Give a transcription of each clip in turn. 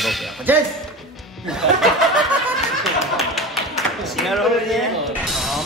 僕はこちらです。なるほどね。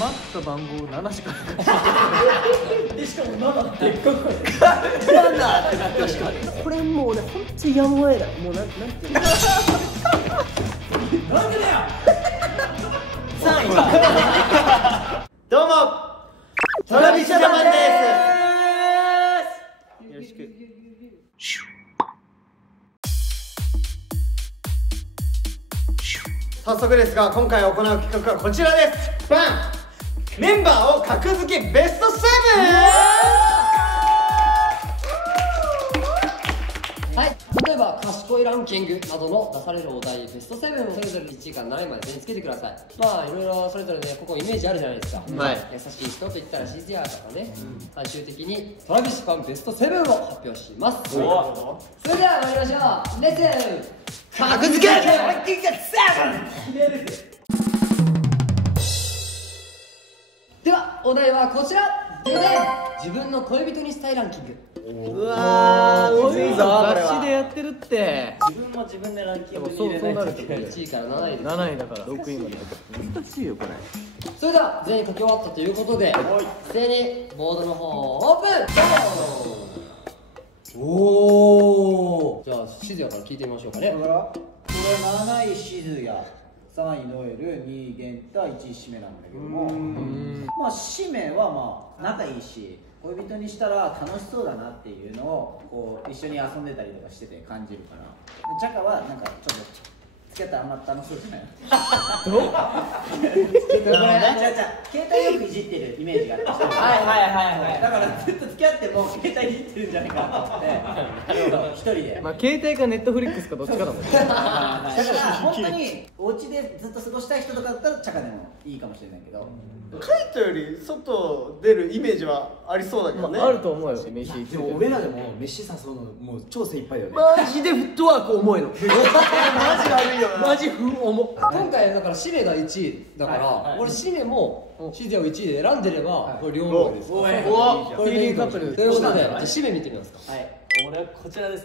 余った番号7しかでしかも7ってでっかくなんだってなって確かに。これもうね、ほんとやむを得ない。もうなんていうの。なんでだよ。3位。どうも、トラビスジャパンです。よろしく。早速ですが、今回行う企画はこちらです。バン！メンバーを格付けベスト 7！ はい、例えば賢いランキングなどの出されるお題ベスト7をそれぞれ1位から7位までにつけてください。まあいろいろそれぞれね、ここイメージあるじゃないですか。はい、優しい人と言ったらシズヤとかね、最終的にトラビスパンベスト7を発表します。それでは参りましょう。レッツ格付けランキング 7！ ではお題はこちら。自分の恋人にしたいランキング。うわー、むずいぞこれは。雑誌でやってるって。自分も自分でランキングに入れないといけない。1位から7位です。7位だから6位まで難しいよこれ。それでは全員書き終わったということで、一斉にボードの方をオープン。おお。じゃあシズヤから聞いてみましょうかね。だからこれ7位シズヤ、3位ノエル、2位ゲンタ、1位シメなんだけども、まあシメはまあ仲いいし恋人にしたら楽しそうだなっていうのをこう一緒に遊んでたりとかしてて感じるから、チャカはなんかちょっと付き合ったらあんま楽しそうじゃないどう携帯よくいじってるイメージがあって、はいだからずっと付き合っても携帯いじってるんじゃないかと思って一人で、まあ携帯かネットフリックスかどっちかだもんね。だから本当にお家でずっと過ごしたい人とかだったらチャカでもいいかもしれないけど、カイトより外出るイメージはありそうだけどね。あると思うよ飯行ってでも俺らでも飯誘うのもう超精一杯だよね。マジでフットワーク重いの。マジ悪いよな。マジ重っ。今回だからシメが1位だから、俺シメもシズヤを1位で選んでればこれ両方です。おいこれでいいカップルということで、じゃあシメ見てみますか。はい、俺はこちらです。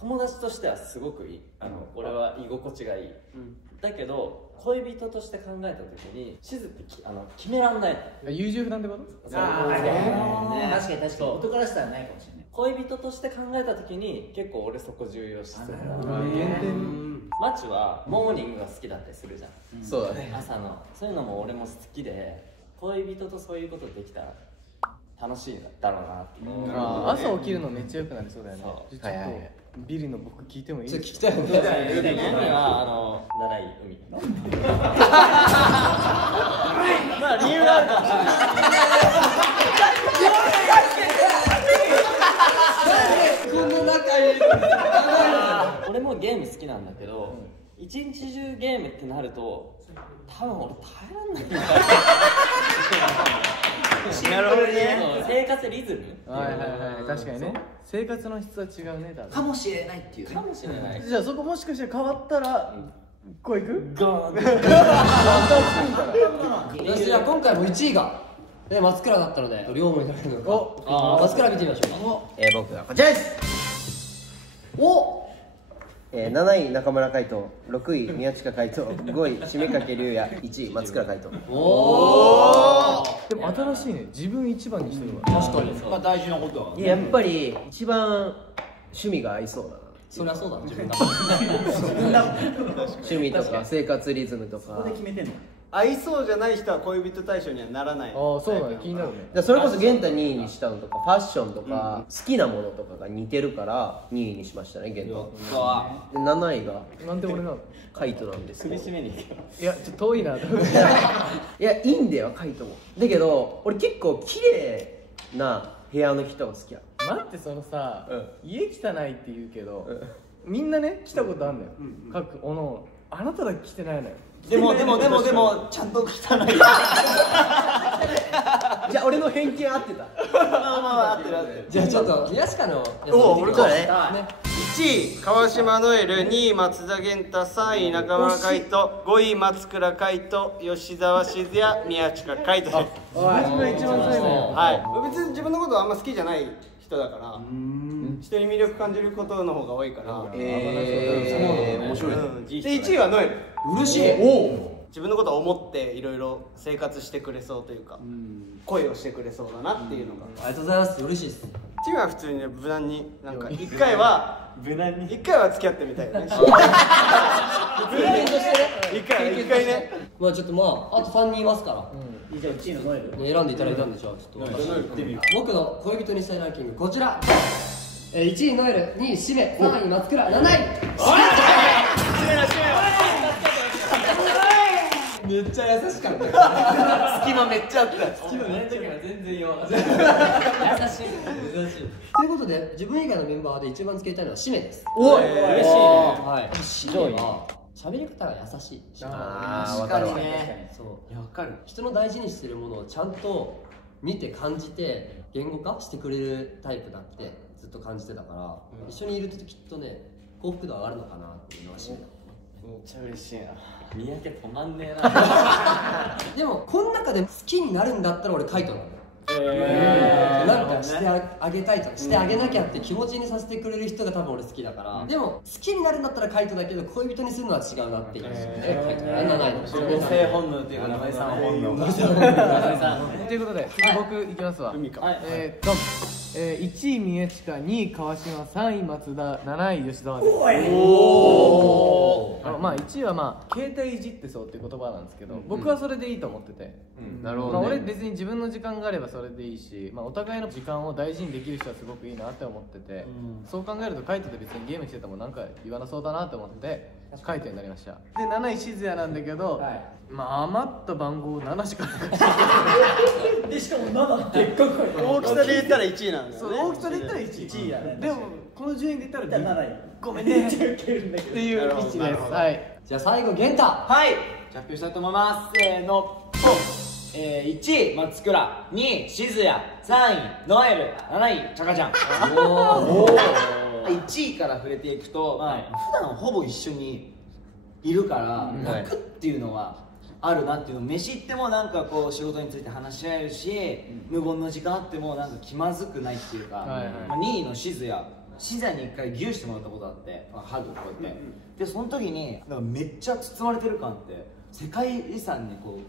友達としてはすごくいい。俺は居心地がいい。だけど恋人として考えた時に地図って決めらんない。優柔不断ってこと？確かに元からしたらないかもしれない。恋人として考えた時に結構俺そこ重要視する。限定。マチはモーニングが好きだったりするじゃん。そうだね。朝のそういうのも俺も好きで、恋人とそういうことできたら楽しいだろうなっていう。朝起きるのめっちゃ良くなりそうだよね。そうちょっとビリの僕聞いてもいいちょっですと聞きたいよね。海は長い海。まあ理由があるかもしれない。こんな仲いい。俺もゲーム好きなんだけど、一日中ゲームってなると多分俺耐えらんないんだよ。なるほどね。生活リズム。はい確かにね。生活の質は違うね。かもしれないっていうね。かもしれない。じゃあそこもしかして変わったらこういく？ガーン。よし、じゃあ今回も1位が松倉だったので両方いただけるのか。松倉見てみましょうか。僕はこちらです。お7位中村海斗、6位宮近海斗、5位締めかけ龍也、1位松倉海斗。おー、でも新しいね。自分一番にしてるわ。確かにまあ大事なことは。いや、やっぱり一番趣味が合いそうだな。そりゃそうだ、自分が。趣味とか生活リズムとか。ここで決めてんの。合いそうじゃない人は恋人対象にはならない。ああそうだね。気になるね。それこそ玄太2位にしたのとかファッションとか好きなものとかが似てるから2位にしましたね、玄太。で7位がなんで俺なの？海斗なんですよ。首絞めに行く。いやちょっと遠いなと思って。いや、いいんだよ海斗も。だけど俺結構綺麗な部屋の人が好きや。待って、そのさ、家汚いって言うけど、みんなね来たことあんのよ。各おのあなただけ来てないのよ。でもちゃんと汚い。じゃあ俺の偏見合ってた。まあ合ってる合ってる。じゃあちょっと宮近のおお、俺からね。ね、1位川島如恵留、2位松田元太、3位中村海人、5位松倉海人、吉沢静也、宮近海人です。私が一番最後。はい、別に自分のことあんま好きじゃない人だから人に魅力感じることの方が多いから面白い。で1位はノエル。嬉しい。自分のことを思っていろいろ生活してくれそうというか恋をしてくれそうだなっていうのが。ありがとうございます。嬉しいです。チームは普通にね無難になんか1回は付き合ってみたいよね。経験としてね。一回ね。まあちょっとまああと3人いますから。じゃあ1位のノエル選んでいただいたんでしょう。ちょっと僕の恋人にしたいランキングこちら。1位ノエル、2位シメ、3位松倉、7位めっちゃ優しかった。隙間めっちゃあった。隙間めっちゃ全然弱かった。優しい珍しい。ということで自分以外のメンバーで一番つけたいのはシメです。おい、嬉しいね。はい。シメは喋り方が優しい。ああ、わかるわ。そう。いや、わかる。人の大事にしてるものをちゃんと見て感じて言語化してくれるタイプだってずっと感じてたから、一緒にいるときっとね幸福度上がるのかなっていうのはシメだ。めっちゃ嬉しいな。三宅止まんねえな。でもこの中で好きになるんだったら俺カイトなんだよ。なんかしてあげたいとかしてあげなきゃって気持ちにさせてくれる人が多分俺好きだから、でも好きになるんだったらカイトだけど恋人にするのは違うなっていうカイトやらないの。女性本能っていうか中井さん本能。ということで次僕いきますわ。ドン。1位宮近、2位川島、3位松田、7位吉沢です。まあ1位はまあ携帯いじってそうっていう言葉なんですけど、僕はそれでいいと思ってて、なるほど。俺別に自分の時間があればそれでいいし、まあお互いの時間を大事にできる人はすごくいいなって思ってて、そう考えるとカイトで別にゲームしててもなんか言わなそうだなと思ってカイトになりました。で7位静也なんだけど、まあ余った番号7しかなかったでしかも7でっかく大きさで言ったら1位なんだよね。大きさで言ったら1位やね。でもこの順位で言ったら7位ごめんねっていう位置です。はい。じゃあ最後ゲンタ。はい、じゃあ発表したいと思います。せーの、1位松倉、2位静也、3位ノエル、7位チャカちゃん。1位から触れていくと、普段ほぼ一緒にいるから楽っていうのはあるなっていうの。飯行ってもなんかこう仕事について話し合えるし、無言の時間あってもなんか気まずくないっていうか。2位の静也に1回ギューしてもらったことあって、ハグこうやって、でその時になんかめっちゃ包まれてる感って、世界遺産にこう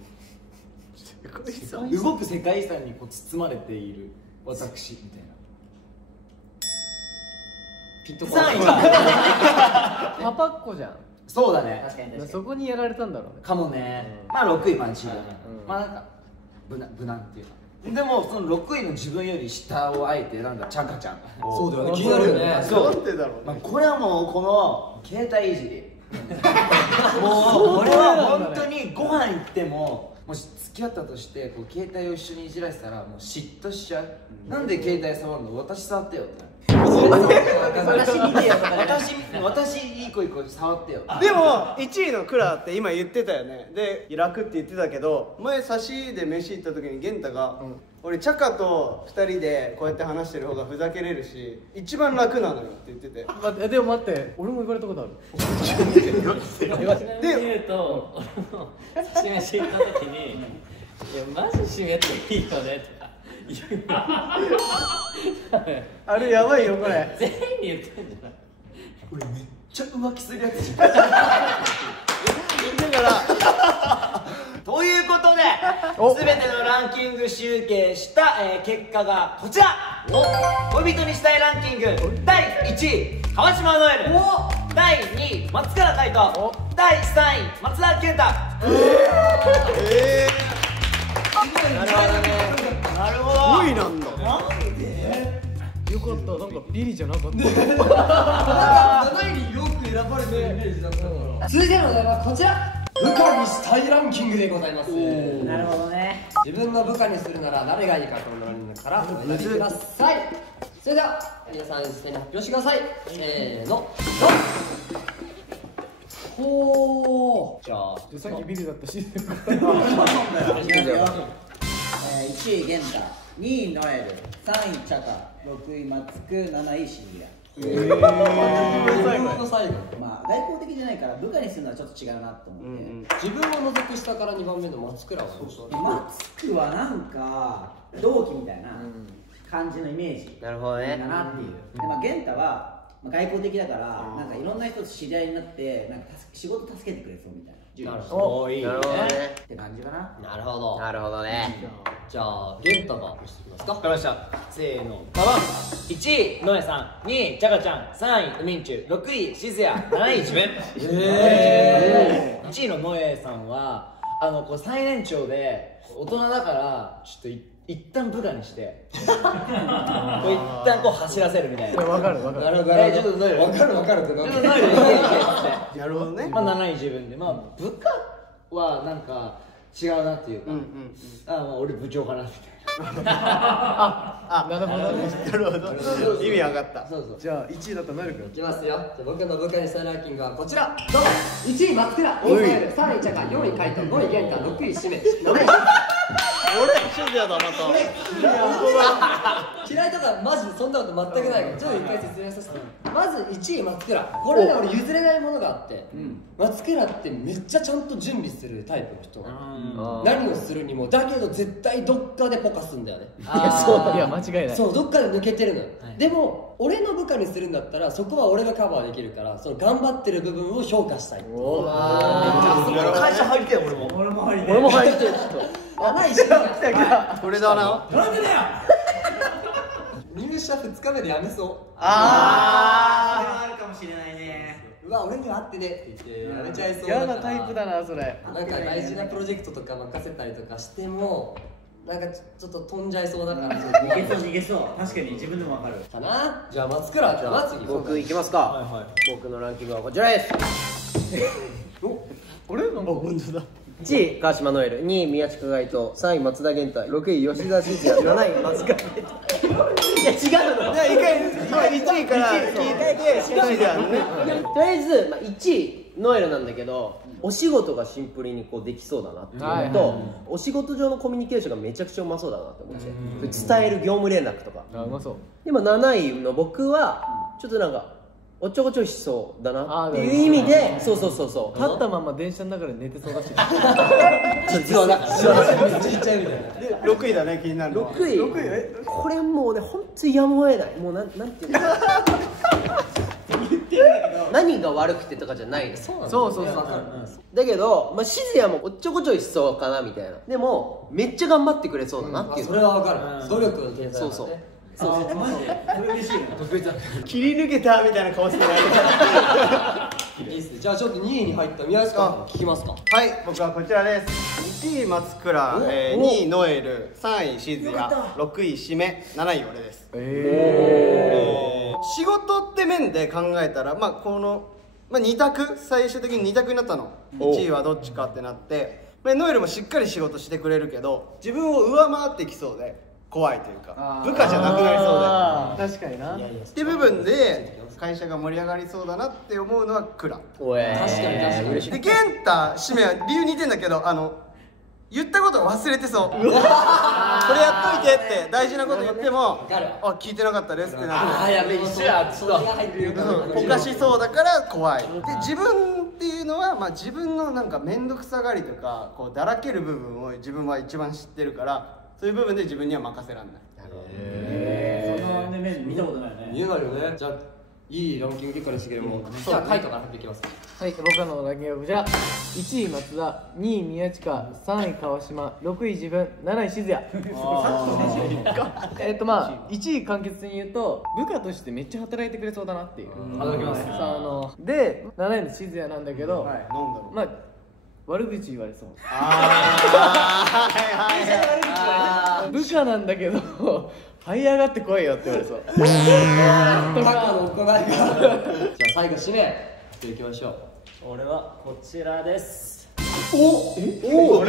動く世界遺産にこう包まれている私みたいな。ピンとこない。パパっ子じゃん。そうだね、確かにそこにやられたんだろうね。かもね。まあ6位パンチだね。まあなんか無難っていうか。でもその6位の自分より下をあえて選んだチャカちゃん。そうだよね、気になるよね。そうなんでだろうね。これはもうこの携帯いじりもうこれは本当にご飯行っても、もし付き合ったとしてこう携帯を一緒にいじらせたらもう嫉妬しちゃう。なんで携帯触るの、私触ってよって私見てよとか、私いい子触ってよ。でも1位のクラって今言ってたよね。で楽って言ってたけど、前差しで飯行った時に玄太が、俺チャカと2人でこうやって話してる方がふざけれるし一番楽なのよって言ってて。でも待って、俺も言われたことある。で言うと、俺も差し飯行った時に「いやマジ締めていいよね」とか言う。あれやばいよこれ。全員に言ってんじゃない。俺めっちゃ浮気するやつじゃん。だからということで全てのランキング集計した、結果がこちら。恋人にしたいランキング第1位川島如恵留、第2位松倉海人、第3位松田健太。なるほど。5位なんだ。なんでよかった、なんかビリじゃなかった。7位によく選ばれてるイメージだったから。続いてのお題はこちら、部下にしたいランキングでございます。なるほどね。自分の部下にするなら誰がいいかこの中からお選びください。それでは皆さん一斉に発表してください。せーの、ほー。じゃあさっきビリだったし。1位玄太、2位ノエル、3位チャカ、6位マツク、7位シンギア。自分の最後まあ外交的じゃないから部下にするのはちょっと違うなと思って、自分を除く下から2番目の松倉は松クはなんか同期みたいな感じのイメージなるほどねだなっていう。でまあ玄太は外交的だからなんかいろんな人と知り合いになってなんか仕事助けてくれそうみたいな。なるほどなるほどねって感じかな。なるほどなるほどねじゃあ玄太が押してきますか。わかりました。せーの。ババン。1位、ノエさん。2位、チャカちゃん。3位、ウミンチュ。6位、シズヤ。7位、自分。1位のノエさんは、こう最年長で、大人だから、ちょっと一旦部下にして、こう一旦こう走らせるみたいな。分かる分かる。なるほどちょっとノエル。分かる分かるってちょっとノエル、いけいけっつって。なるほどね。まあ7位自分で、まあ部下はなんか違うなっていうか、まあ俺部長かなみたいな。なるほどね。なるほど。意味上がった。そうそう。じゃあ1位だったらなるくん。いきますよ。じゃあ僕の部下にしたいランキングはこちら。どうぞ。1位松倉、2位ノエル、3位チャカ、4位カイト、5位玄太、6位シメ、7位俺シズヤだまた。嫌いとかマジでそんなこと全くないから、ちょっと一回説明させて。まず1位松倉、これね俺譲れないものがあって、松倉ってめっちゃちゃんと準備するタイプの人なの。何をするにもだけど絶対どっかでポカすんだよね。いや間違いない。そうどっかで抜けてるのよ、でも俺の部下にするんだったらそこは俺がカバーできるから、その頑張ってる部分を評価したいっていう。会社入りたい俺も。俺も入り俺も入ってるちょっ7位しかこれだな。なんでだよ。入社2日目で辞めそう。あるかもしれないね。うわ俺には合ってねって言って辞めちゃいそう嫌なだから。タイプだなそれ。なんか大事なプロジェクトとか任せたりとかしてもなんかちょっと飛んじゃいそうだから逃げそう。確かに自分でもわかる。かな。じゃあ松倉じゃあ次と僕いきますか。僕のランキングはこちらです。俺の本当だ。1位川島ノエル、2位宮近海斗、3位松田玄太、6位吉田静也、7位松川玄太。いや違うの。じゃあ一回1位から聞いてシズヤのね。とりあえず、1位ノエルなんだけど、お仕事がシンプルにこうできそうだなっていうのと、お仕事上のコミュニケーションがめちゃくちゃうまそうだなって思って、伝える業務連絡とか。うまそう。今7位の僕はちょっとなんかおっちょこちょいしそうだなっていう意味で、そう立ったまま電車の中で寝てそうだし。実はだからめっちゃちっちゃいみたいな。で6位だね、気になるのは。6位これもうね本当にやむを得ない。もうなんていうの何が悪くてとかじゃないの。そうだけど、シズヤもおっちょこちょいしそうかなみたいな。でもめっちゃ頑張ってくれそうだなっていう。それはわかる。努力の天才だからね。そうマジでそれ嬉しいの。特別だ。切り抜けたみたいな顔してない。いいっすね。じゃあちょっと2位に入った宮下さん聞きますか。はい、僕はこちらです。1位松倉、2位ノエル、3位シズヤ、6位シメ、7位俺です。仕事って面で考えたら、この、2択、最終的に2択になったの。1位はどっちかってなって、ノエルもしっかり仕事してくれるけど自分を上回ってきそうで怖いというか、部下じゃなくなりそうで。確かにな。って部分で会社が盛り上がりそうだなって思うのはクラ。確かに嬉しい。で健太シメは理由似てんだけど、言ったことを忘れてそう。これやっといてって大事なこと言っても、あ、聞いてなかったですってなる。やべ一緒や。それが入ってるからおかしそうだから怖い。で自分っていうのは、自分のなんか面倒くさがりとかこうだらける部分を自分は一番知ってるから、そういう部分で自分には任せられない。その面見たことないね。見えないよね。じゃあいいランキング結果でしたけども、じゃあカイトから発表いきます。はい、僕のランキングはこちら。1位松田、2位宮近、3位川島、6位自分、7位静谷。1位簡潔に言うと部下としてめっちゃ働いてくれそうだなっていう。働きます。で7位の静谷なんだけど、なんだろう。悪口言われそう。はい部下なんだけど這い上がってこいよって言われそう。過去の行いが。じゃあ最後締めいきましょう。俺はこちらです。おみ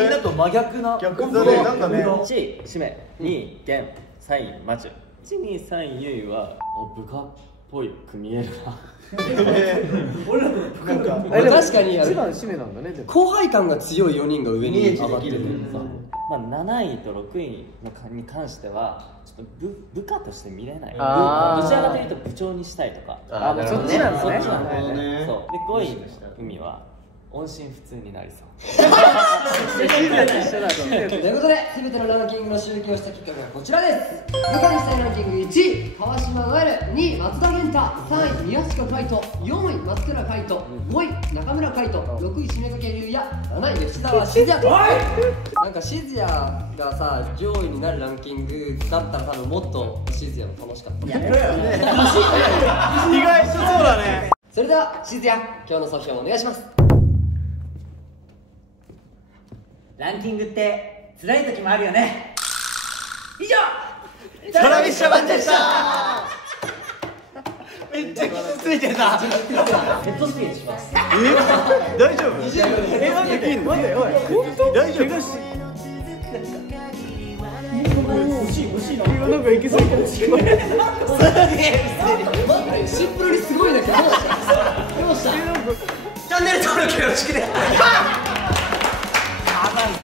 んなと真逆な。逆だね。なんかね。 1位シメ、2位ゲン、3位マチュ、1、2、3位ユイは部下っぽいく見えるな。なんか確かに一番締めなんだね。でも後輩感が強い4人が上に上がってる。まあ、7位と6位に関してはちょっと部下として見れない。どちらかというと部長にしたいとか、そっちなんだね。そうで5位海は音信不通になりそう。ということで全てのランキングの集計をした結果がこちらです。中西さんランキング1位川島ノエル、2位松田元太、3位宮近海斗、4位松倉海斗、5位中村海斗、6位締めかけ龍也、7位吉沢静也と。なんか静也がさ上位になるランキングだったら多分もっと静也も楽しかった。意外とそうだね。それでは静也、今日の総評お願いします。ランキングって辛い時もあるよね。以上トラビッシャマンでした。めっちゃ傷ついてた。ヘッドスピンします。大丈夫？なんで切んの？おい大丈夫？欲しいな。なんかいけそうかもしれない。シンプルにすごいね。どうした？チャンネル登録よろしくね。